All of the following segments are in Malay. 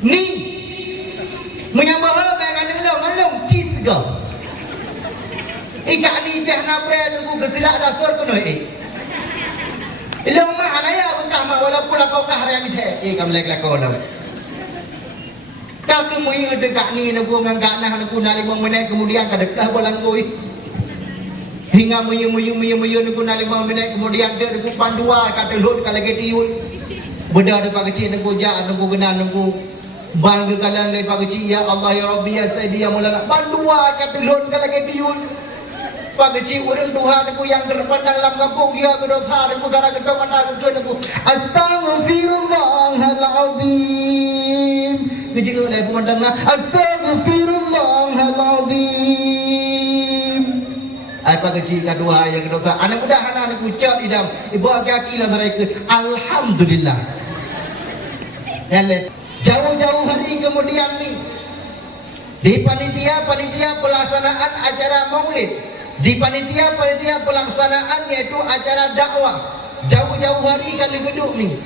Ni menyambah dengan ngelong cheese go. Ikat ni pihak napre tunggu kesilak dasar kuno Ilong mah anaya bukan mah walaupun kau kah hari ini kamu lagi kau dah. Kau kemudian dekat ni nunggu ngangkat nah nunggu nak 5 minit kemudian kadang bolang koi. Hingga muyu nunggu nak 5 minit kemudian dia nunggu pandua kata lut kalau lagi tiul. Benda depan kecil nunggu jak nunggu kena nunggu bang kekalan lepas kecil ya Allah ya Rabbi ya Sayyidi ya Maulana pandua kata lut kalau lagi tiul. Pak kecil orang Tuhan aku yang terpandang dalam kampung dia berdosa aku gara gedong mana gedong aku astaghfirullahalazim kecil oleh pemandang astaghfirullahalazim apa kecil kedua yang berdosa anak muda anak ucap idam ibu kaki lah mereka alhamdulillah yang jauh-jauh hari kemudian ni di panitia pelaksanaan acara maulid. Di panitia pelaksanaan yaitu acara dakwah jauh-jauh hari kali geduk ni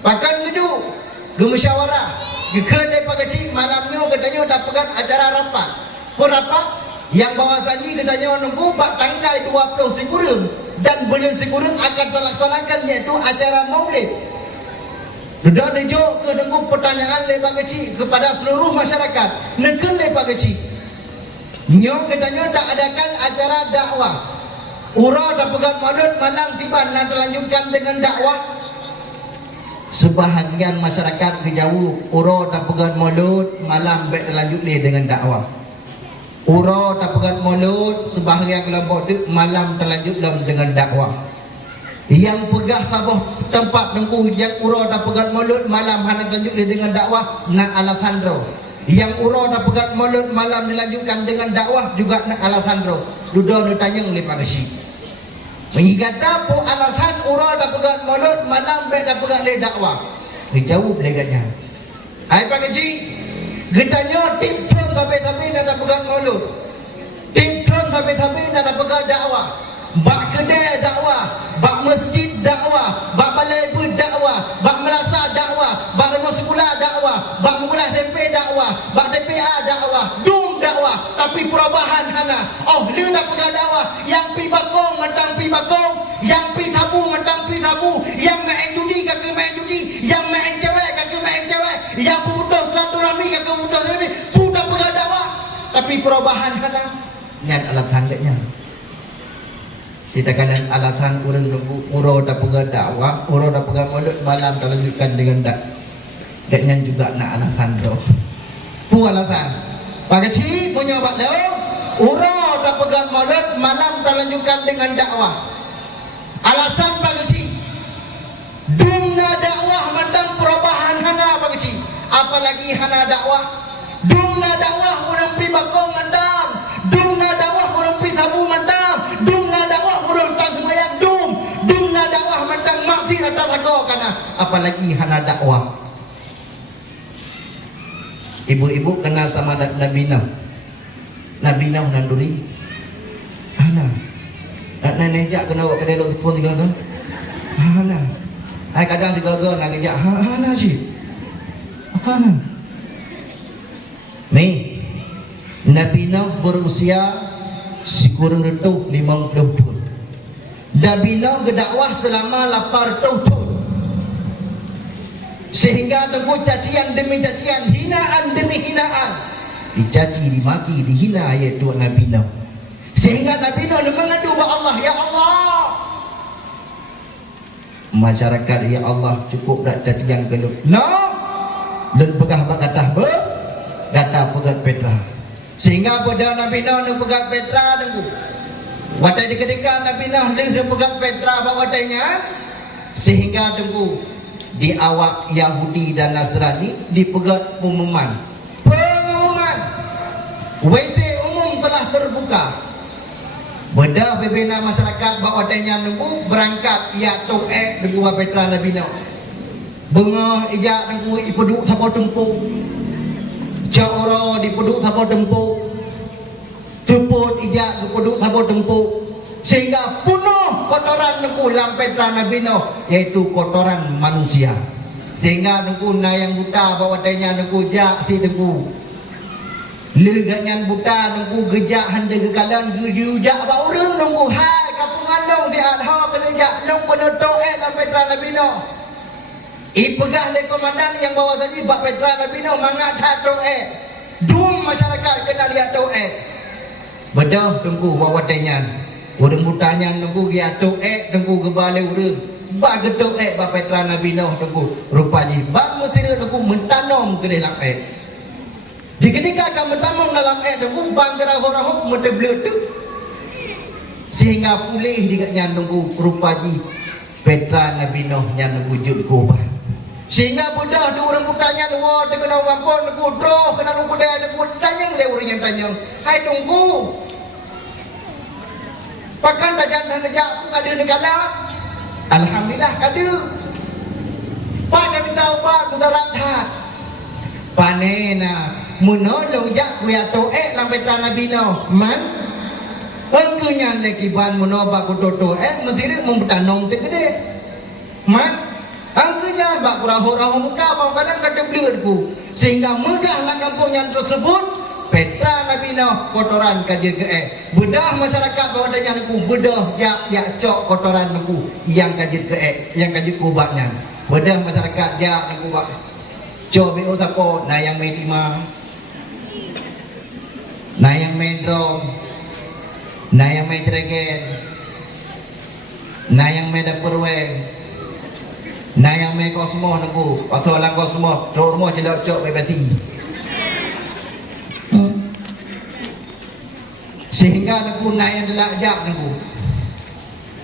pakan geduk gemusyawarah gekedai pak kecil malamnya katanya dah pegang acara rapat rapat yang bahawasanya katanya nunggu bak tangkai 20 sekurum dan bulan sekurum akan terlaksanakan yaitu acara maulid. Sudah dijuk ke nunggu pertanyaan lepak kecil kepada seluruh masyarakat nekel lepak kecil Nyong katanya tak adakan acara dakwah. Ura dah pegang maulid malam tiba nak lanjutkan dengan dakwah. Sebahagian masyarakat kejauh ura dah pegang maulid malam baik lanjut dengan dakwah. Ura dah pegang maulid sebahagian kelompok tu malam terlanjut dengan dakwah. Yang pegah sabah tempat nunggu yang ura dah pegang maulid malam hendak lanjut dengan dakwah nak Alejandro. Yang ura dah pegang maulid malam dilanjutkan dengan dakwah juga nak Alejandro. Duduk dia tanya oleh Pak Kesi. Mengigata po alasan ura dah pegang maulid malam baik dah pegang le dakwah. Dijawab leganya. Hai Pak Kesi, getanya tim tron tapi nak pegang maulid. Tim tron tapi nak pegang dakwah. Bak kedai dakwah, bak masjid dakwah, bak balai berdakwah, bak melasa dakwah, bak rumah sekolah dakwah, bak mengulas DP dakwah, bak DPA dakwah, dum dakwah, tapi perubahan hana. Oh, lu dah pegang dakwah, yang pi bakong mentang pi bakong, yang pi sabu mentang pi sabu, yang main judi kaki main judi, yang main cewek kaki main cewek, yang putus silaturahmi kaki putus silaturahmi, pu dah pegang dakwah, tapi perubahan hana. Nyat alat handaknya. Kita kalian alatan orang nunggu uro dah pegang dakwah, uro dah pegang maulid malam terlanjutkan dengan daknya juga nak alatan tu. Tu alatan. Pak Kecil punya buat leo, uro dah pegang maulid malam terlanjutkan dengan dakwah. Alasan Pak Kecil, dumna dakwah mandang perubahan hana Pak Kecil. Apalagi hana dakwah, dumna dakwah orang pi bakong mandang, dumna dakwah orang pi sabu mandang, dumna dakwah orang tak semayang dumna dakwah mandang makfi datang aku kana apalagi hana dakwah. Ibu-ibu kenal sama Nabi Nuh nanduri hana nak nenejak kena awak kedai lo telefon 3 kan hana ai kadang 3 kan nak kejak hana sih hana ni Nabi Nuh berusia sekurang retuh 50 tahun. Nabi Nuh berdakwah selama 8 tahun. Sehingga tunggu cacian demi cacian, hinaan demi hinaan. Dicaci, dimaki, dihina iaitu Nabi Nuh. Sehingga Nabi Nuh mengadu kepada Allah, ya Allah. Masyarakat, ya Allah, cukup dah cacian ke no. Dan pegah bakatah kata pegat Petra. Sehingga pada Nabi Nuh pegat Petra tunggu. Watai dikedekan Nabi Nuh dia pegat Petra bawa watainya. Sehingga tunggu di awak Yahudi dan Nasrani dipegat pengumuman. WC umum telah terbuka. Beda pembina masyarakat bawa watainya nunggu berangkat ia tok tunggu Petra Nabi Nuh. Bunga ijak tunggu ipeduk sapa tempung. Jauh dipeduk thabo tempuk, tuput ijak dipeduk thabo tempuk, sehingga penuh kotoran nengku lam Petra Nabi Nuh, yaitu kotoran manusia. Sehingga nunggu yang buta bawa tanya nunggu jak si nunggu. Leganyan buta nunggu gejak handa gekalan gejak ba urang nunggu hai kapungan dong si adha kena jak nung penuto la Petra Nabino. Ipegah le komandan yang bawa saja bak Petra Nabino mangat hato Dum masyarakat kena lihat to Bedah tunggu bawa tanya. Urang butanya nunggu dia to tunggu gebale urang. Ba getok ba Petra Nabino tunggu rupanya ba musira tunggu mentanom ke dalam di ketika kamu mentamong dalam tunggu bang gerah-gerah mendeblet tu sehingga pulih dikatnya nunggu rupanya Petra Nabino yang nunggu jengko sehingga budak tu orang bertanya wah dia kena ngampun nunggu droh kena nunggu dia nunggu tanya dia orang yang tanya hai tunggu pakan dajan dan nejak pun ada negara alhamdulillah kada pak kami tahu pak mudarat hat panena munolong jak kuya to lam Petra Nabino man engkenya leki ban munoba ku toto mendiri memtanong te gede man engkenya bak kurah-kurah muka bang kadang kada blurku sehingga megah lah kampung yang tersebut Petra Nabino kotoran kaje ke bedah masyarakat bawa tanya aku bedah jak cok kotoran aku yang kaje ke yang kaje kubaknya bedah masyarakat jak aku bak cok be otapo na yang medima na yang medrom na yang medregen na yang medapurwe na yang medkosmo aku pasal lang kosmo dormo jedak cok bebati sehingga neku nayan delajak neku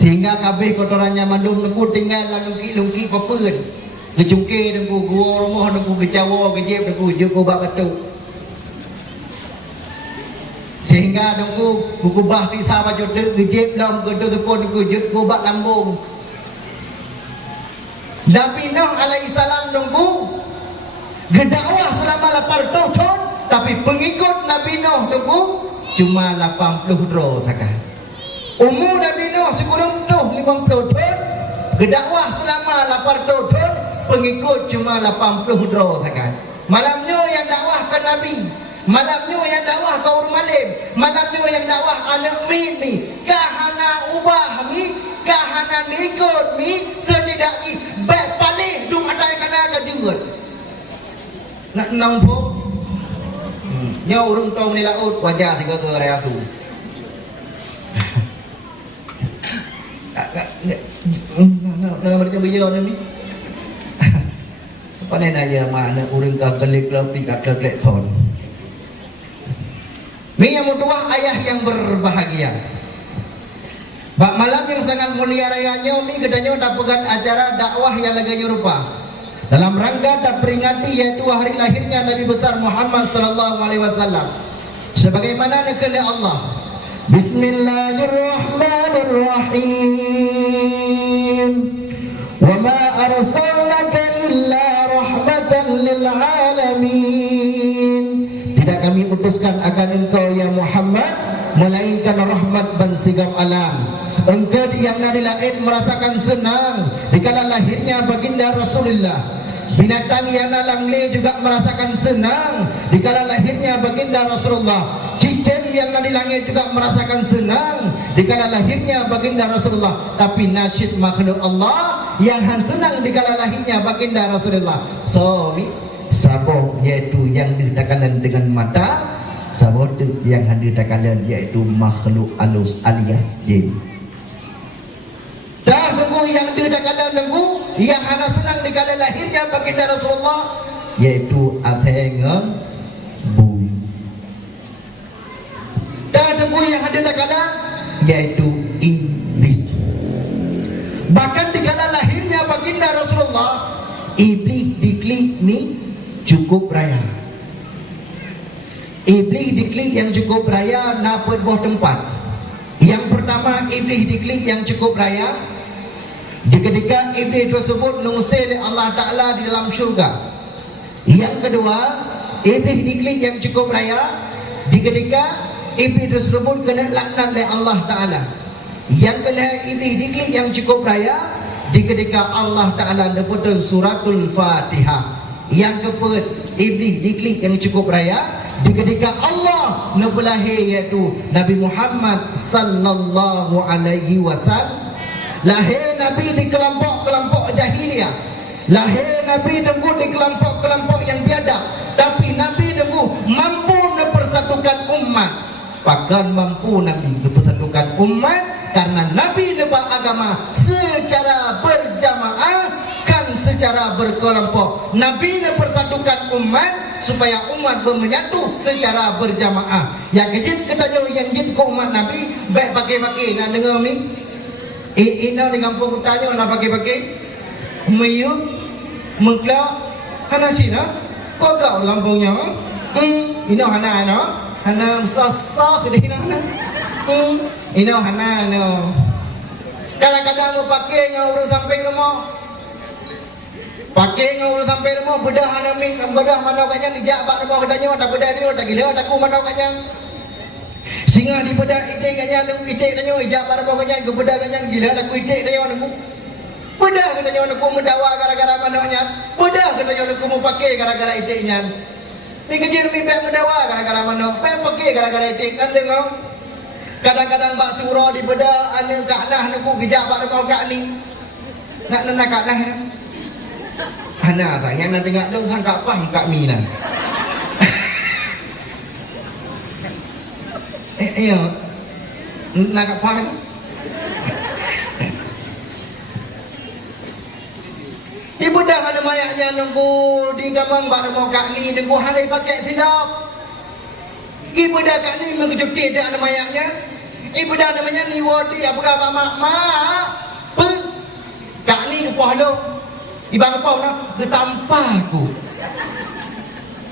sehingga kabeh kotorannya mandum neku tinggal lungki-lungki pepeun gejungke neku gua rumah neku gecawo gejep neku jeko bak ketuk sehingga neku gugubah tisa baju dek gejep dalam gedung tepun neku jeko bak lambung Nabi Nuh alaihi salam neku gedakwah selama 8 tahun tapi pengikut Nabi Nuh neku cuma 80 dro sakan. Umur Nabi Nuh sekurang tu 50 tahun. Gedakwah selama 80 tahun, pengikut cuma 80 dro sakan. Malamnya yang dakwah ke Nabi, malamnya yang dakwah ke orang malim, malamnya yang dakwah anak mi, kahana ubah mi, kahana nikut mi, sedidaki baik paling dum ada yang kena kajuan. Nak nampak nyau urung tong ni laut wajah tiga ke area tu. Nak mereka beliau ni. Apa ni naya mana urung kau kelik lepi kat kelik thon. Ni yang mutuah ayah yang berbahagia. Bak malam yang sangat mulia rayanya mi kedanya dapat acara dakwah yang lagi rupa. Dalam rangka tak peringati yaitu hari lahirnya Nabi besar Muhammad sallallahu alaihi wasallam. Sebagaimana kehendak Allah. Bismillahirrahmanirrahim. Wa ma arsalnaka illa rahmatan lil alamin. Tidak kami utuskan akan engkau ya Muhammad melainkan rahmat bagi segala alam. Engkau yang dari langit merasakan senang dikala lahirnya baginda Rasulullah. Binatang yang dalam le juga merasakan senang dikala lahirnya baginda Rasulullah. Cicen yang dari langit juga merasakan senang dikala lahirnya baginda Rasulullah. Tapi nasyid makhluk Allah yang senang dikala lahirnya baginda Rasulullah. So ni sabo yaitu yang didakalan dengan mata, sabo yang didakalan yaitu makhluk alus alias jin. Dah nunggu yang dia dah kala nunggu yang hana senang di kala lahirnya baginda Rasulullah yaitu atengan bui. Dah nunggu yang ada dah kala yaitu iblis. Bahkan di kala lahirnya baginda Rasulullah iblis diklik ni cukup raya. Iblis diklik yang cukup raya napet buah tempat. Yang pertama iblis diklik yang cukup raya di ketika iblis tersebut mengusir Allah Ta'ala di dalam syurga. Yang kedua iblis diklik yang cukup raya di ketika iblis tersebut kena laknat oleh Allah Ta'ala. Yang kedua iblis diklik yang cukup raya di ketika Allah Ta'ala neputun suratul Fatihah. Yang keempat, iblis diklik yang cukup raya di ketika Allah nebelahir iaitu Nabi Muhammad sallallahu alaihi wasallam. Lahir Nabi di kelompok-kelompok jahiliyah. Lahir Nabi nunggu di kelompok-kelompok yang biadab. Tapi Nabi nunggu mampu mempersatukan umat. Bahkan mampu Nabi mempersatukan umat karena Nabi nebak agama secara berjamaah kan secara berkelompok. Nabi mempersatukan umat supaya umat menyatu secara berjamaah. Yang kejut kita jauh yang jid ke umat Nabi baik pakai-pakai nak dengar mi. Ina di kampung utanya nak pakai-pakai meyuk mengkla hana sina kau kau di kampungnya ina hana sasa ke ina ina hana no kadang-kadang mau pakai ngau sampai rumah pakai ngau sampai rumah bedah hana mi bedah mana kanya dijak bak rumah katanya tak bedah dia tak gila tak ku mana kanya singa di bedah itik kanya nunggu itik tanya ijak bak rumah kanya ke bedah kanya gila tak ku itik tanya nunggu bedah katanya nunggu mendawa gara-gara mana kanya bedah katanya nunggu mau pakai gara-gara itiknya ni kejir mi pek mendawa gara-gara mana pek pakai gara-gara itik kan dengar kadang-kadang bak surah di bedah ane kaknah nunggu gejak bak rumah kak ni nak kaknah ni Hana tanya nak tengok dong hang kak pah kak Mina. Iya. Nak kak pah. Ibu dah ada mayaknya nunggu di damang bak mau kak ni nunggu hari pakai silap. Ibu dah kak ni mengejuti dia ada mayaknya. Ibu dah namanya ni wadi apa mak mak. Kak ni upah lo. Ibang kau nak getampa aku.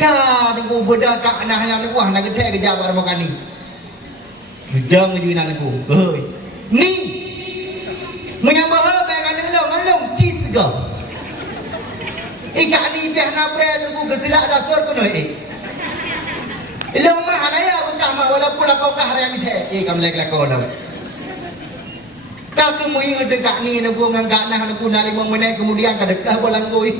Ka aku bedah kak nah yang aku nak gede kerja bar makan ni. Gedang juinan aku. Hei. Ni. Menyambah apa ngalung cheese go. Ikat ni pihak nak bread aku kesilak dasar tu noi. Lemah anaya aku tak mau walaupun kau kah hari ni. Kamu lek kau dah. Kau tu mui dekat ni nak ngan gak nah nak 5 minit kemudian ka dekat bolang koi.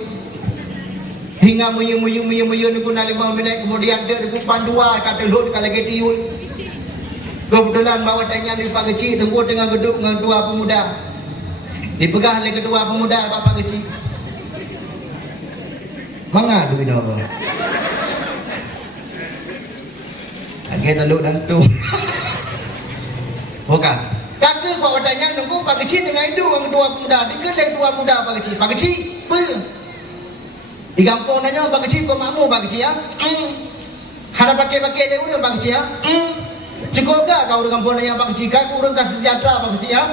Hingga mui nak 5 minit kemudian dia dekat pandua kat lut kat lagi tiul. Kebetulan bawa tanya di pak kecil tunggu dengan geduk dengan dua pemuda. Dipegang oleh kedua pemuda bapak kecil. Manga tu bina apa? Agak lut dan tu. Bukan. Kakak pak wadanya nunggu pak kecil dengan itu orang kedua pemuda. Dikelek dua pemuda pak kecil. Pak kecil, apa? Di kampung nanya pak kecil kau makmu pak kecil ya? Hana pakai dia urang pak kecil ya? Cukup tak kau di kampung nanya pak kecil kan urang kasih sejahtera pak kecil ya?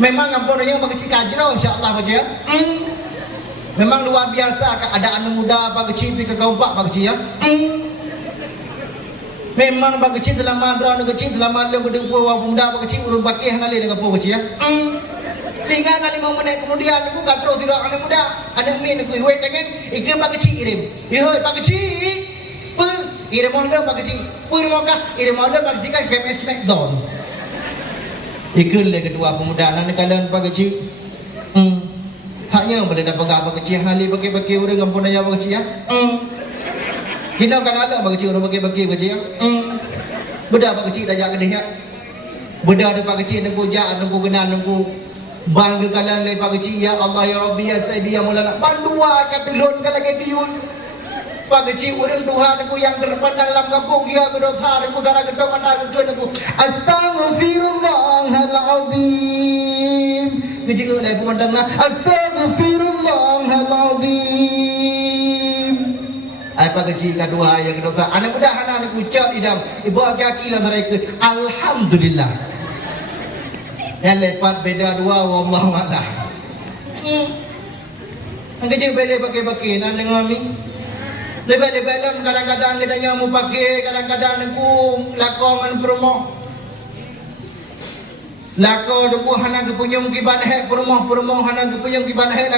Memang kampung nanya pak kecil kajrau insya-Allah pak kecil ya? Memang luar biasa keadaan muda pak kecil pergi ke kaumpak pak kecil ya? Memang bak kecil dalam mandra nak kecil dalam malam gedung orang pemuda bak kecil urung pakai nali dengan pun kecil ya. Sehingga nali 5 menit kemudian aku katro tidak anak muda anak min aku wait dengan ikan bak kecil irim. Ihoi bak kecil. Pe irim orang bak kecil. Pur moga irim orang bak kecil kan game Smackdown. Ikan le kedua pemuda nak kalian bak kecil. Haknya boleh dapat bak kecil nali pakai orang kampung daya bak kecil ya. Kita kan ada bagi kecil orang bagi kecil. Beda bagi kecil dah jaga dia. Beda ada bagi kecil nunggu jak nunggu kenal nunggu bangga kalan le bagi kecil ya Allah ya Rabbi ya Sayyidi ya Maulana. Bandua kat lon kalau ke diun. Bagi kecil orang Tuhan aku yang terpandang dalam kampung dia berdosa aku gara gedong mata ke aku. Astaghfirullahalazim. Kecil le pemandang astaghfirullahalazim. Apa kecil kedua yang kedua anak muda anak ucap idam ibu kaki lah mereka alhamdulillah yang lepas beda dua wallahu a'lam. Angkat beli pakai nak dengar mi lepas-lepas dalam kadang-kadang kita yang mau pakai kadang-kadang aku lakongan promo lako deku hana kepunyung kiban hek promo hana kepunyung kiban hek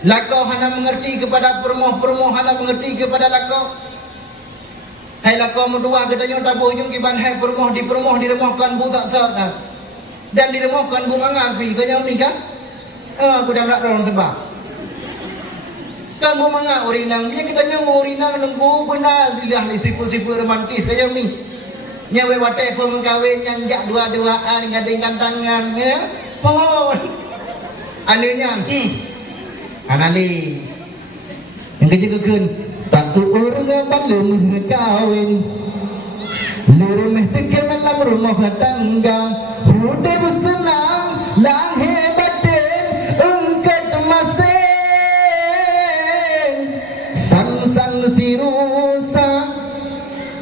lako hana mengerti kepada permoh hana mengerti kepada lako. Hai lako mendua katanya tak bohong kiban hai permoh di remahkan bu tak sah dan di remahkan bu mangan pi kanya ni kan. Aku dah nak orang tebak. Kan manga urinang dia kita nya urinang nunggu benar lilah li sifat-sifat romantis kaya mi. Nya we wate pun kawin nyanjak dua-duaan ngadengkan tangan ya. Pohon. Anunya. Anali. Yang kejegekeun tak urang balem kawin. Lurumeh teke malam rumah tangga. Hude bersenang lang hebat engkat masing. Sang si rusa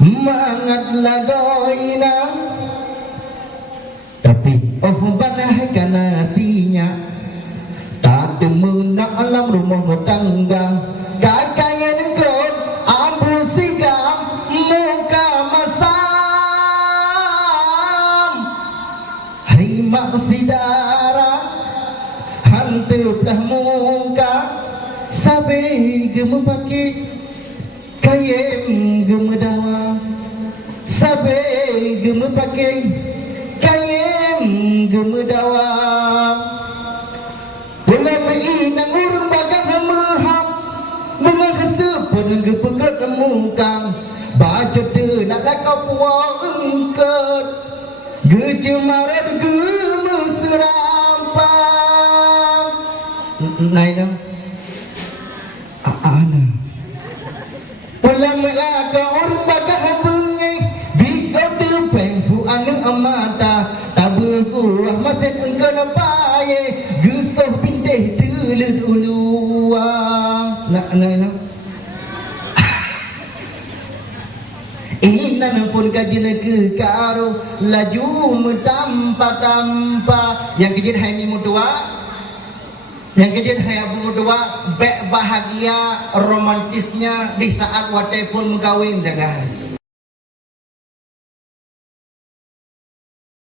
mangat lagoina. Tapi oh banah kana sinya tak demena alam rumah tangga. Kakayan kot ambu sigam muka masam. Hai maksidara hanteulah muka. Sabe gemu pakai kayem gemu dawa. Sabe gemu pakai kayem gemu dawa. Boleh mainan urung bagang hamaham. Bunga hasup pada gepekat muka. Baca tu nak lakau puang engkut. Gejemarat gemu serampang. Naik dah. Ana pulang melaka orang bakal bengai biar tepeng pu anu amata tabu kurah masih tengkana paye gesoh pintih telut uluang nak Inan pun kajian ke karo laju tanpa yang kejadian hai ni mutua. Yang kejadian hai abu dua bahagia romantisnya di saat wate pun mengkawin jangan.